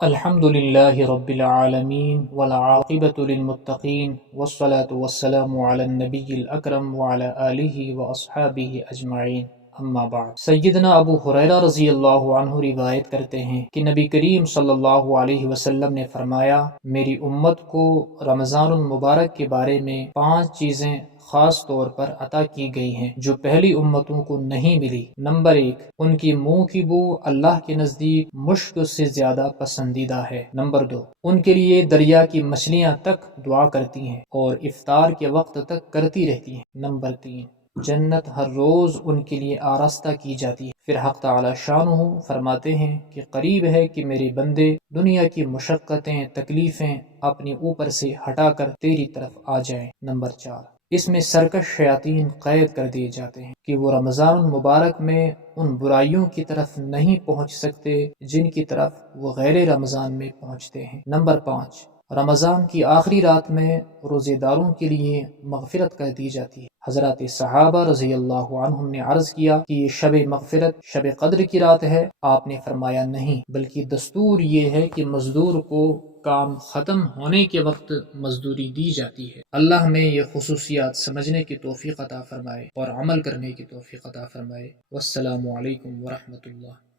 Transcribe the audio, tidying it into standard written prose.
الحمد للہ رب العالمین والعاقبۃ للمتقین والصلاة والسلام علی النبی الاکرم وعلی آلہ واصحابہ اجمعین، اما بعد۔ سیدنا ابو ہریرہ رضی اللہ عنہ روایت کرتے ہیں کہ نبی کریم صلی اللہ علیہ وسلم نے فرمایا، میری امت کو رمضان المبارک کے بارے میں 5 چیزیں خاص طور پر عطا کی گئی ہیں جو پہلی امتوں کو نہیں ملی۔ نمبر 1، ان کی منہ کی بو اللہ کے نزدیک مشک سے زیادہ پسندیدہ ہے۔ نمبر 2، ان کے لیے دریا کی مچھلیاں تک دعا کرتی ہیں اور افطار کے وقت تک کرتی رہتی ہیں۔ نمبر 3، جنت ہر روز ان کے لیے آراستہ کی جاتی ہے۔ پھر حق تعالی شانہ فرماتے ہیں کہ قریب ہے کہ میرے بندے دنیا کی مشقتیں تکلیفیں اپنے اوپر سے ہٹا کر تیری طرف آ جائیں۔ نمبر 4، اس میں سرکش شیاطین قید کر دیے جاتے ہیں کہ وہ رمضان المبارک میں ان برائیوں کی طرف نہیں پہنچ سکتے جن کی طرف وہ غیر رمضان میں پہنچتے ہیں۔ نمبر 5، رمضان کی آخری رات میں روزے داروں کے لیے مغفرت کر دی جاتی ہے۔ حضرات صحابہ رضی اللہ عنہم نے عرض کیا کہ یہ شب مغفرت شب قدر کی رات ہے؟ آپ نے فرمایا نہیں، بلکہ دستور یہ ہے کہ مزدور کو کام ختم ہونے کے وقت مزدوری دی جاتی ہے۔ اللہ ہمیں یہ خصوصیات سمجھنے کی توفیق عطا فرمائے اور عمل کرنے کی توفیق عطا فرمائے۔ والسلام علیکم ورحمۃ اللہ۔